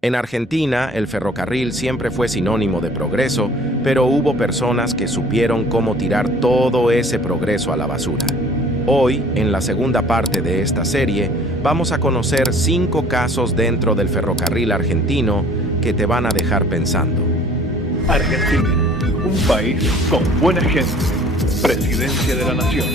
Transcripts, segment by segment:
En Argentina, el ferrocarril siempre fue sinónimo de progreso, pero hubo personas que supieron cómo tirar todo ese progreso a la basura. Hoy, en la segunda parte de esta serie, vamos a conocer 5 casos dentro del ferrocarril argentino que te van a dejar pensando. Argentina, un país con buena gente. Presidencia de la Nación.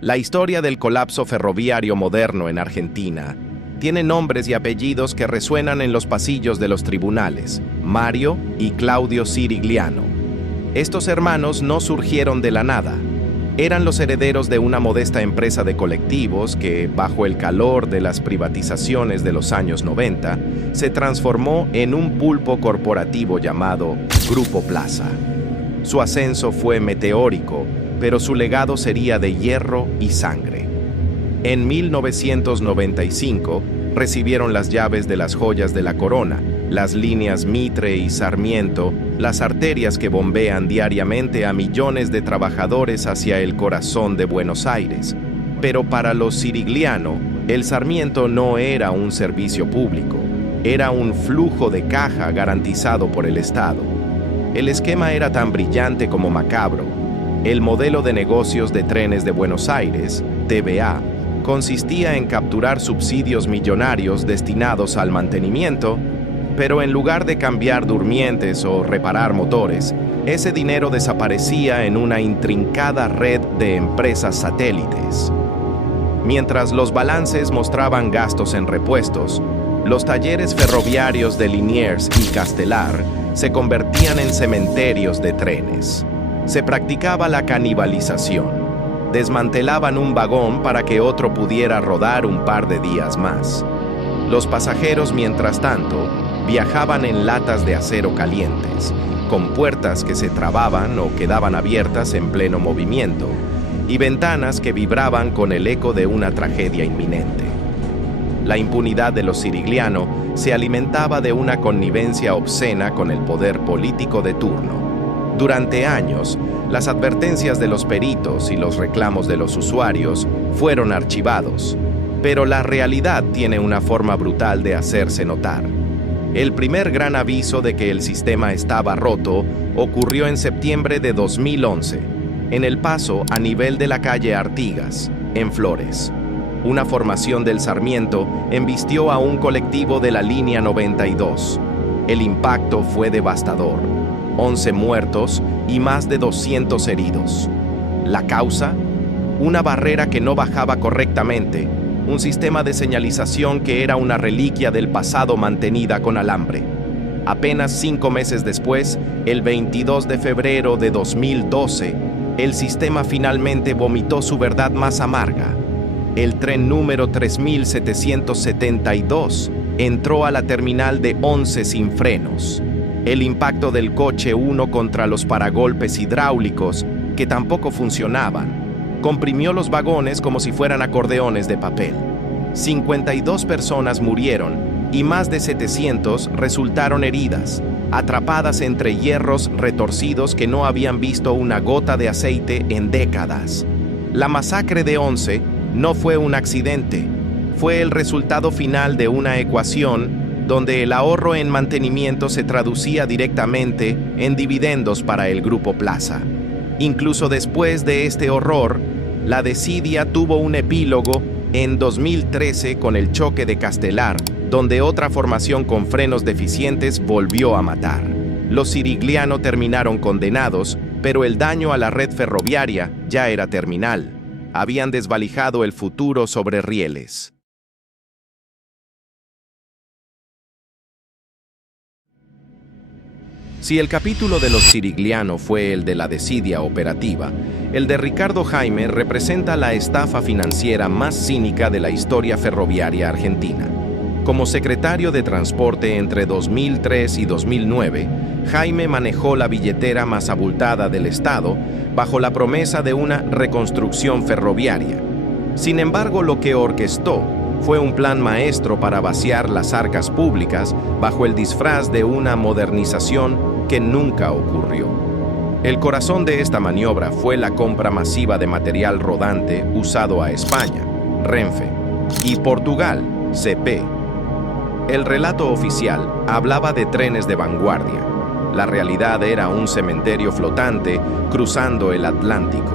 La historia del colapso ferroviario moderno en Argentina tiene nombres y apellidos que resuenan en los pasillos de los tribunales: Mario y Claudio Cirigliano. Estos hermanos no surgieron de la nada. Eran los herederos de una modesta empresa de colectivos que, bajo el calor de las privatizaciones de los años 90, se transformó en un pulpo corporativo llamado Grupo Plaza. Su ascenso fue meteórico, pero su legado sería de hierro y sangre. En 1995 recibieron las llaves de las joyas de la corona, las líneas Mitre y Sarmiento, las arterias que bombean diariamente a millones de trabajadores hacia el corazón de Buenos Aires. Pero para los Cirigliano, el Sarmiento no era un servicio público, era un flujo de caja garantizado por el Estado. El esquema era tan brillante como macabro. El modelo de negocios de Trenes de Buenos Aires, TVA, consistía en capturar subsidios millonarios destinados al mantenimiento, pero en lugar de cambiar durmientes o reparar motores, ese dinero desaparecía en una intrincada red de empresas satélites. Mientras los balances mostraban gastos en repuestos, los talleres ferroviarios de Liniers y Castelar se convertían en cementerios de trenes. Se practicaba la canibalización. Desmantelaban un vagón para que otro pudiera rodar un par de días más. Los pasajeros, mientras tanto, viajaban en latas de acero calientes, con puertas que se trababan o quedaban abiertas en pleno movimiento, y ventanas que vibraban con el eco de una tragedia inminente. La impunidad de los Cirigliano se alimentaba de una connivencia obscena con el poder político de turno. Durante años, las advertencias de los peritos y los reclamos de los usuarios fueron archivados, pero la realidad tiene una forma brutal de hacerse notar. El primer gran aviso de que el sistema estaba roto ocurrió en septiembre de 2011, en el paso a nivel de la calle Artigas, en Flores. Una formación del Sarmiento embistió a un colectivo de la línea 92. El impacto fue devastador. 11 muertos y más de 200 heridos. ¿La causa? Una barrera que no bajaba correctamente, un sistema de señalización que era una reliquia del pasado mantenida con alambre. Apenas 5 meses después, el 22 de febrero de 2012, el sistema finalmente vomitó su verdad más amarga. El tren número 3772 entró a la terminal de Once sin frenos. El impacto del coche 1 contra los paragolpes hidráulicos, que tampoco funcionaban, comprimió los vagones como si fueran acordeones de papel. 52 personas murieron y más de 700 resultaron heridas, atrapadas entre hierros retorcidos que no habían visto una gota de aceite en décadas. La masacre de Once no fue un accidente, fue el resultado final de una ecuación donde el ahorro en mantenimiento se traducía directamente en dividendos para el Grupo Plaza. Incluso después de este horror, la desidia tuvo un epílogo en 2013 con el choque de Castelar, donde otra formación con frenos deficientes volvió a matar. Los Cirigliano terminaron condenados, pero el daño a la red ferroviaria ya era terminal. Habían desvalijado el futuro sobre rieles. Si el capítulo de los Cirigliano fue el de la desidia operativa, el de Ricardo Jaime representa la estafa financiera más cínica de la historia ferroviaria argentina. Como secretario de Transporte entre 2003 y 2009, Jaime manejó la billetera más abultada del Estado bajo la promesa de una reconstrucción ferroviaria. Sin embargo, lo que orquestó fue un plan maestro para vaciar las arcas públicas bajo el disfraz de una modernización que nunca ocurrió. El corazón de esta maniobra fue la compra masiva de material rodante usado a España, Renfe, y Portugal, CP. El relato oficial hablaba de trenes de vanguardia. La realidad era un cementerio flotante cruzando el Atlántico.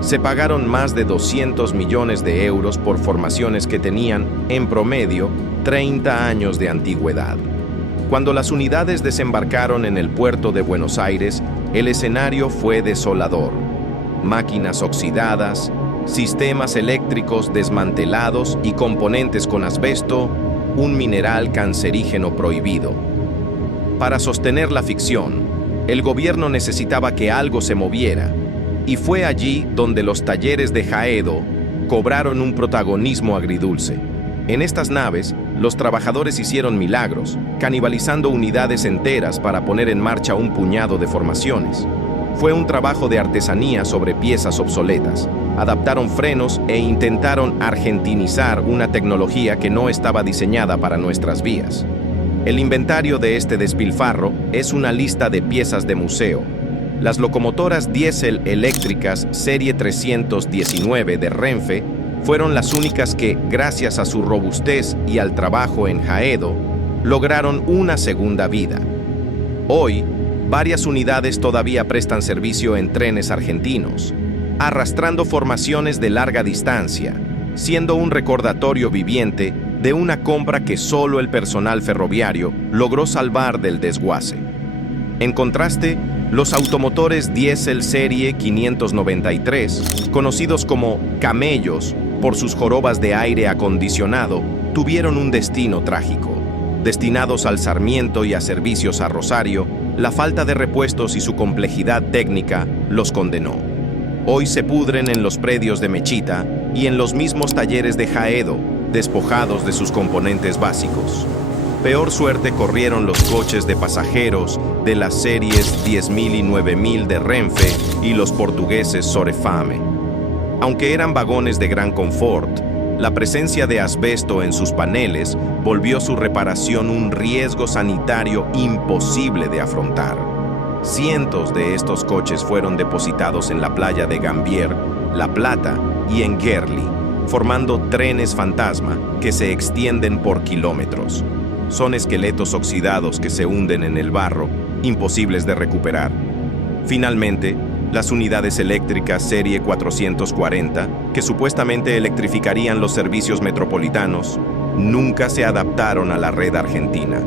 Se pagaron más de 200 millones de euros por formaciones que tenían, en promedio, 30 años de antigüedad. Cuando las unidades desembarcaron en el puerto de Buenos Aires, el escenario fue desolador. Máquinas oxidadas, sistemas eléctricos desmantelados y componentes con asbesto, un mineral cancerígeno prohibido. Para sostener la ficción, el gobierno necesitaba que algo se moviera, y fue allí donde los talleres de Haedo cobraron un protagonismo agridulce. En estas naves, los trabajadores hicieron milagros, canibalizando unidades enteras para poner en marcha un puñado de formaciones. Fue un trabajo de artesanía sobre piezas obsoletas. Adaptaron frenos e intentaron argentinizar una tecnología que no estaba diseñada para nuestras vías. El inventario de este despilfarro es una lista de piezas de museo. Las locomotoras diésel eléctricas Serie 319 de Renfe fueron las únicas que, gracias a su robustez y al trabajo en Haedo, lograron una segunda vida. Hoy, varias unidades todavía prestan servicio en trenes argentinos, arrastrando formaciones de larga distancia, siendo un recordatorio viviente de una compra que solo el personal ferroviario logró salvar del desguace. En contraste, los automotores diésel Serie 593, conocidos como camellos por sus jorobas de aire acondicionado, tuvieron un destino trágico. Destinados al Sarmiento y a servicios a Rosario, la falta de repuestos y su complejidad técnica los condenó. Hoy se pudren en los predios de Mechita y en los mismos talleres de Haedo, despojados de sus componentes básicos. Peor suerte corrieron los coches de pasajeros de las series 10.000 y 9.000 de Renfe y los portugueses Sorefame. Aunque eran vagones de gran confort, la presencia de asbesto en sus paneles volvió su reparación un riesgo sanitario imposible de afrontar. Cientos de estos coches fueron depositados en la playa de Gambier, La Plata y en Gerli, formando trenes fantasma que se extienden por kilómetros. Son esqueletos oxidados que se hunden en el barro, imposibles de recuperar. Finalmente, las unidades eléctricas Serie 440, que supuestamente electrificarían los servicios metropolitanos, nunca se adaptaron a la red argentina.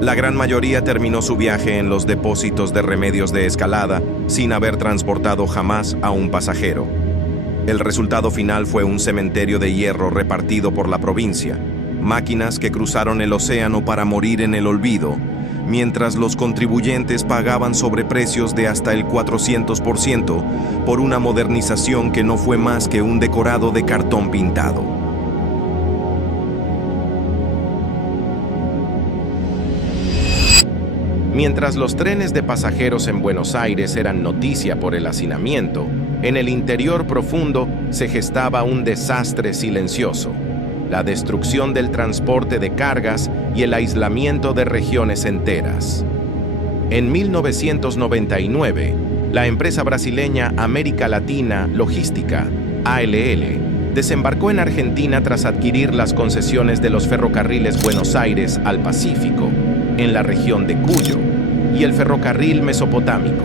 La gran mayoría terminó su viaje en los depósitos de remedios de escalada sin haber transportado jamás a un pasajero. El resultado final fue un cementerio de hierro repartido por la provincia, máquinas que cruzaron el océano para morir en el olvido, mientras los contribuyentes pagaban sobreprecios de hasta el 400% por una modernización que no fue más que un decorado de cartón pintado. Mientras los trenes de pasajeros en Buenos Aires eran noticia por el hacinamiento, en el interior profundo se gestaba un desastre silencioso: la destrucción del transporte de cargas y el aislamiento de regiones enteras. En 1999, la empresa brasileña América Latina Logística, ALL, desembarcó en Argentina tras adquirir las concesiones de los ferrocarriles Buenos Aires al Pacífico, en la región de Cuyo, y el ferrocarril mesopotámico.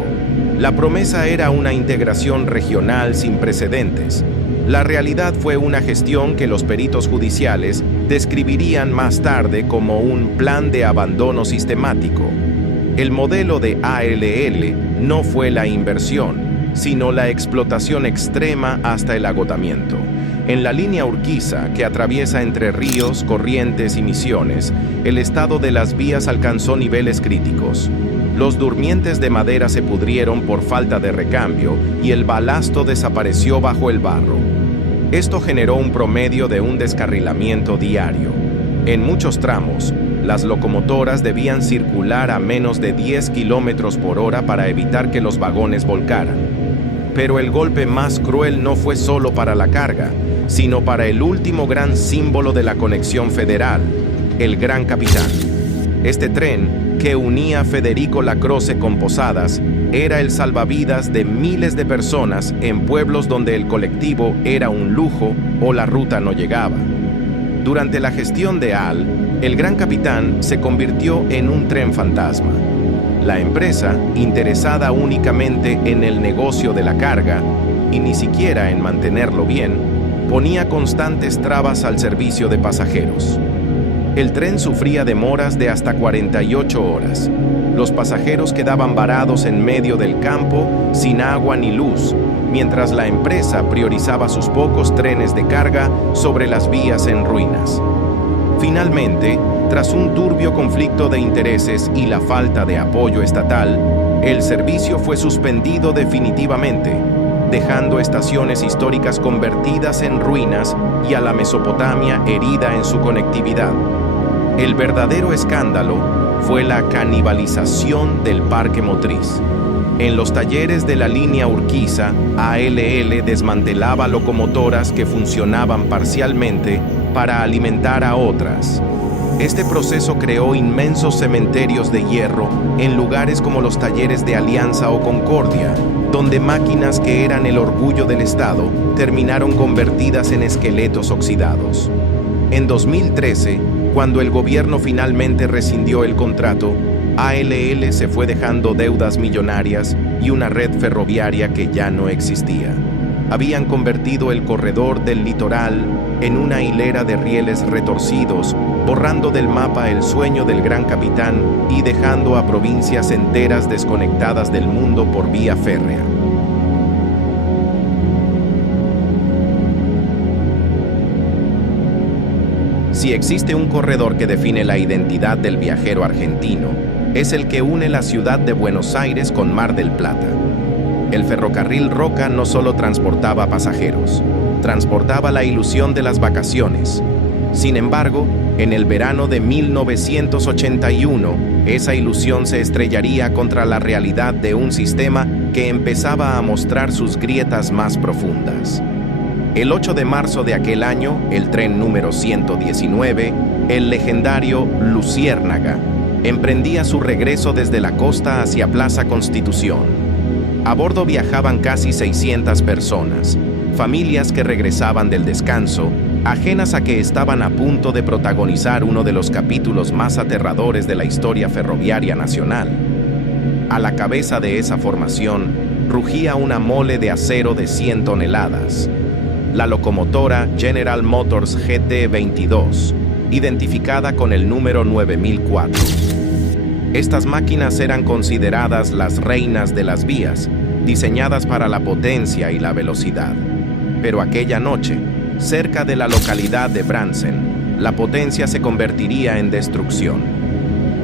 La promesa era una integración regional sin precedentes. La realidad fue una gestión que los peritos judiciales describirían más tarde como un plan de abandono sistemático. El modelo de ALL no fue la inversión, sino la explotación extrema hasta el agotamiento. En la línea Urquiza, que atraviesa Entre Ríos, Corrientes y Misiones, el estado de las vías alcanzó niveles críticos. Los durmientes de madera se pudrieron por falta de recambio y el balasto desapareció bajo el barro. Esto generó un promedio de un descarrilamiento diario. En muchos tramos, las locomotoras debían circular a menos de 10 kilómetros por hora para evitar que los vagones volcaran. Pero el golpe más cruel no fue solo para la carga, sino para el último gran símbolo de la conexión federal, el Gran Capitán. Este tren, que unía Federico Lacroze con Posadas, era el salvavidas de miles de personas en pueblos donde el colectivo era un lujo o la ruta no llegaba. Durante la gestión de Al, el Gran Capitán se convirtió en un tren fantasma. La empresa, interesada únicamente en el negocio de la carga, y ni siquiera en mantenerlo bien, ponía constantes trabas al servicio de pasajeros. El tren sufría demoras de hasta 48 horas. Los pasajeros quedaban varados en medio del campo, sin agua ni luz, mientras la empresa priorizaba sus pocos trenes de carga sobre las vías en ruinas. Finalmente, tras un turbio conflicto de intereses y la falta de apoyo estatal, el servicio fue suspendido definitivamente, dejando estaciones históricas convertidas en ruinas y a la Mesopotamia herida en su conectividad. El verdadero escándalo fue la canibalización del parque motriz. En los talleres de la línea Urquiza, ALL desmantelaba locomotoras que funcionaban parcialmente para alimentar a otras. Este proceso creó inmensos cementerios de hierro en lugares como los talleres de Alianza o Concordia, donde máquinas que eran el orgullo del Estado terminaron convertidas en esqueletos oxidados. En 2013, cuando el gobierno finalmente rescindió el contrato, ALL se fue dejando deudas millonarias y una red ferroviaria que ya no existía. Habían convertido el corredor del litoral en una hilera de rieles retorcidos, borrando del mapa el sueño del Gran Capitán y dejando a provincias enteras desconectadas del mundo por vía férrea. Si existe un corredor que define la identidad del viajero argentino, es el que une la ciudad de Buenos Aires con Mar del Plata. El ferrocarril Roca no solo transportaba pasajeros, transportaba la ilusión de las vacaciones. Sin embargo, en el verano de 1981, esa ilusión se estrellaría contra la realidad de un sistema que empezaba a mostrar sus grietas más profundas. El 8 de marzo de aquel año, el tren número 119, el legendario Luciérnaga, emprendía su regreso desde la costa hacia Plaza Constitución. A bordo viajaban casi 600 personas, familias que regresaban del descanso, ajenas a que estaban a punto de protagonizar uno de los capítulos más aterradores de la historia ferroviaria nacional. A la cabeza de esa formación rugía una mole de acero de 100 toneladas. La locomotora General Motors GT22, identificada con el número 9004. Estas máquinas eran consideradas las reinas de las vías, diseñadas para la potencia y la velocidad. Pero aquella noche, cerca de la localidad de Brandsen, la potencia se convertiría en destrucción.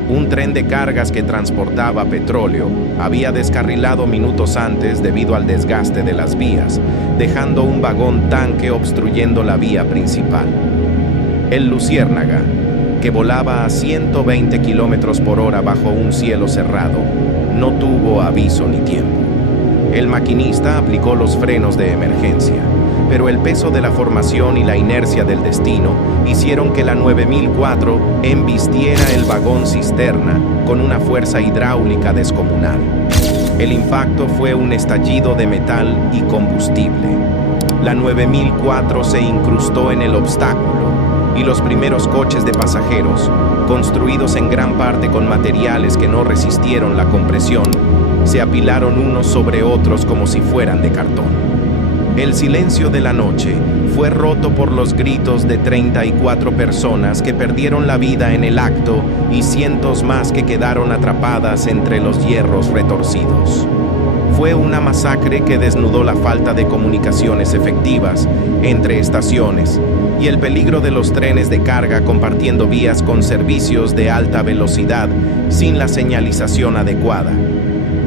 Un tren de cargas que transportaba petróleo había descarrilado minutos antes debido al desgaste de las vías, dejando un vagón tanque obstruyendo la vía principal. El Luciérnaga, que volaba a 120 kilómetros por hora bajo un cielo cerrado, no tuvo aviso ni tiempo. El maquinista aplicó los frenos de emergencia, pero el peso de la formación y la inercia del destino hicieron que la 9004 embistiera el vagón cisterna con una fuerza hidráulica descomunal. El impacto fue un estallido de metal y combustible. La 9004 se incrustó en el obstáculo y los primeros coches de pasajeros, construidos en gran parte con materiales que no resistieron la compresión, se apilaron unos sobre otros como si fueran de cartón. El silencio de la noche fue roto por los gritos de 34 personas que perdieron la vida en el acto y cientos más que quedaron atrapadas entre los hierros retorcidos. Fue una masacre que desnudó la falta de comunicaciones efectivas entre estaciones y el peligro de los trenes de carga compartiendo vías con servicios de alta velocidad sin la señalización adecuada.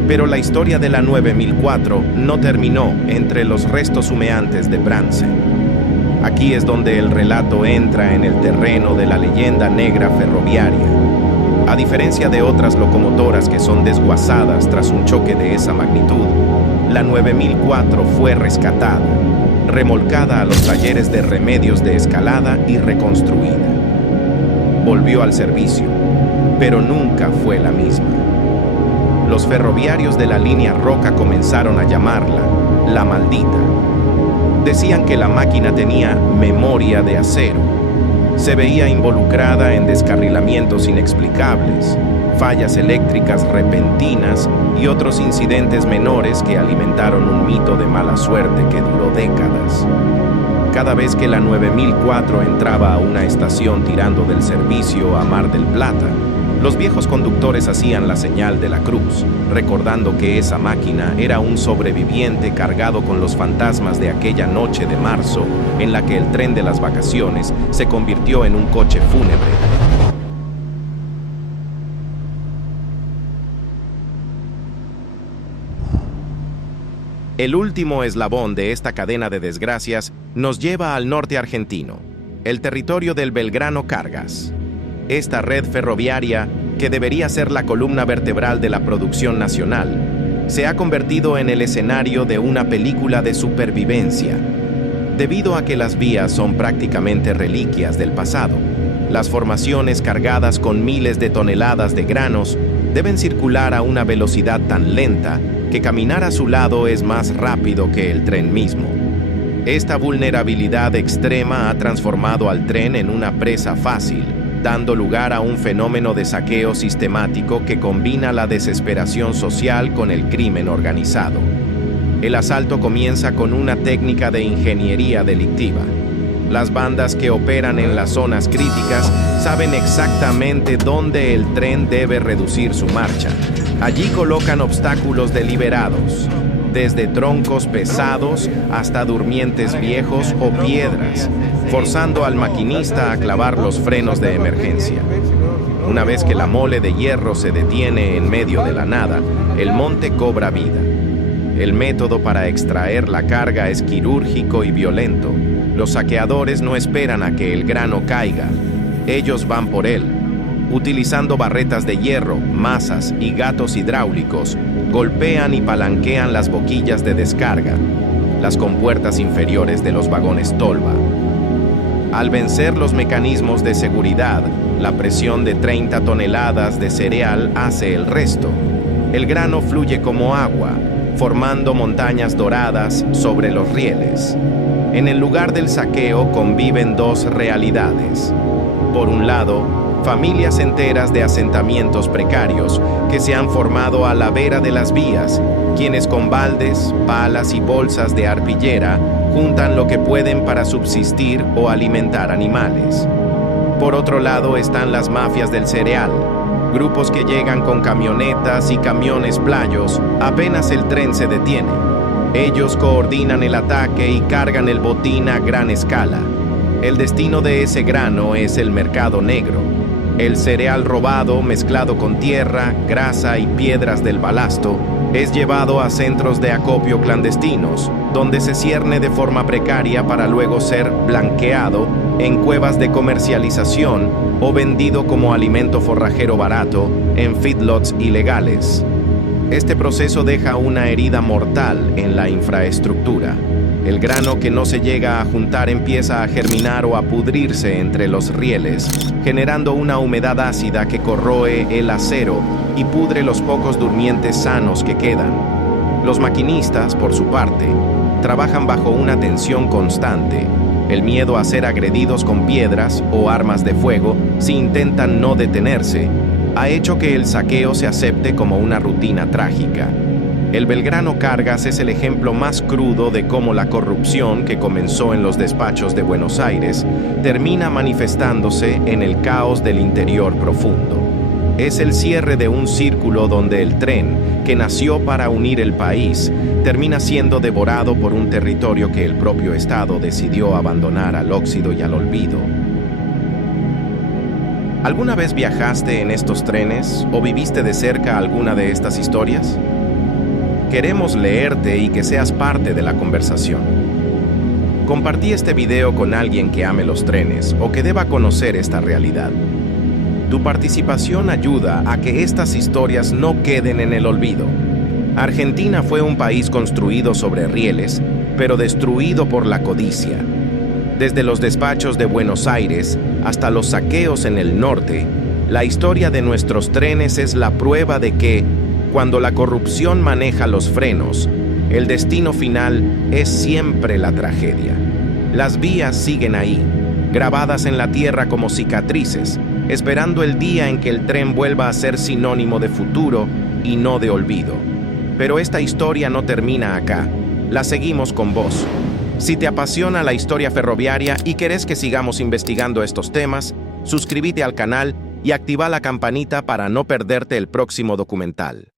Pero la historia de la 9004 no terminó entre los restos humeantes de Brandsen. Aquí es donde el relato entra en el terreno de la leyenda negra ferroviaria. A diferencia de otras locomotoras que son desguazadas tras un choque de esa magnitud, la 9004 fue rescatada, remolcada a los talleres de remedios de escalada y reconstruida. Volvió al servicio, pero nunca fue la misma. Los ferroviarios de la línea Roca comenzaron a llamarla la maldita. Decían que la máquina tenía memoria de acero. Se veía involucrada en descarrilamientos inexplicables, fallas eléctricas repentinas y otros incidentes menores que alimentaron un mito de mala suerte que duró décadas. Cada vez que la 9004 entraba a una estación tirando del servicio a Mar del Plata, los viejos conductores hacían la señal de la cruz, recordando que esa máquina era un sobreviviente cargado con los fantasmas de aquella noche de marzo en la que el tren de las vacaciones se convirtió en un coche fúnebre. El último eslabón de esta cadena de desgracias nos lleva al norte argentino, el territorio del Belgrano Cargas. Esta red ferroviaria, que debería ser la columna vertebral de la producción nacional, se ha convertido en el escenario de una película de supervivencia. Debido a que las vías son prácticamente reliquias del pasado, las formaciones cargadas con miles de toneladas de granos deben circular a una velocidad tan lenta que caminar a su lado es más rápido que el tren mismo. Esta vulnerabilidad extrema ha transformado al tren en una presa fácil, dando lugar a un fenómeno de saqueo sistemático que combina la desesperación social con el crimen organizado. El asalto comienza con una técnica de ingeniería delictiva. Las bandas que operan en las zonas críticas saben exactamente dónde el tren debe reducir su marcha. Allí colocan obstáculos deliberados, desde troncos pesados hasta durmientes viejos o piedras, forzando al maquinista a clavar los frenos de emergencia. Una vez que la mole de hierro se detiene en medio de la nada, el monte cobra vida. El método para extraer la carga es quirúrgico y violento. Los saqueadores no esperan a que el grano caiga. Ellos van por él. Utilizando barretas de hierro, masas y gatos hidráulicos, golpean y palanquean las boquillas de descarga, las compuertas inferiores de los vagones tolva. Al vencer los mecanismos de seguridad, la presión de 30 toneladas de cereal hace el resto. El grano fluye como agua, formando montañas doradas sobre los rieles. En el lugar del saqueo conviven dos realidades. Por un lado, familias enteras de asentamientos precarios que se han formado a la vera de las vías, quienes con baldes, palas y bolsas de arpillera juntan lo que pueden para subsistir o alimentar animales. Por otro lado están las mafias del cereal, grupos que llegan con camionetas y camiones playos apenas el tren se detiene. Ellos coordinan el ataque y cargan el botín a gran escala. El destino de ese grano es el mercado negro. El cereal robado, mezclado con tierra, grasa y piedras del balasto, es llevado a centros de acopio clandestinos, donde se cierne de forma precaria para luego ser blanqueado en cuevas de comercialización o vendido como alimento forrajero barato en feedlots ilegales. Este proceso deja una herida mortal en la infraestructura. El grano que no se llega a juntar empieza a germinar o a pudrirse entre los rieles, generando una humedad ácida que corroe el acero y pudre los pocos durmientes sanos que quedan. Los maquinistas, por su parte, trabajan bajo una tensión constante. El miedo a ser agredidos con piedras o armas de fuego si intentan no detenerse ha hecho que el saqueo se acepte como una rutina trágica. El Belgrano Cargas es el ejemplo más crudo de cómo la corrupción que comenzó en los despachos de Buenos Aires termina manifestándose en el caos del interior profundo. Es el cierre de un círculo donde el tren, que nació para unir el país, termina siendo devorado por un territorio que el propio Estado decidió abandonar al óxido y al olvido. ¿Alguna vez viajaste en estos trenes o viviste de cerca alguna de estas historias? Queremos leerte y que seas parte de la conversación. Compartí este video con alguien que ame los trenes o que deba conocer esta realidad. Tu participación ayuda a que estas historias no queden en el olvido. Argentina fue un país construido sobre rieles, pero destruido por la codicia. Desde los despachos de Buenos Aires hasta los saqueos en el norte, la historia de nuestros trenes es la prueba de que, cuando la corrupción maneja los frenos, el destino final es siempre la tragedia. Las vías siguen ahí, grabadas en la tierra como cicatrices, esperando el día en que el tren vuelva a ser sinónimo de futuro y no de olvido. Pero esta historia no termina acá, la seguimos con vos. Si te apasiona la historia ferroviaria y querés que sigamos investigando estos temas, suscríbete al canal y activa la campanita para no perderte el próximo documental.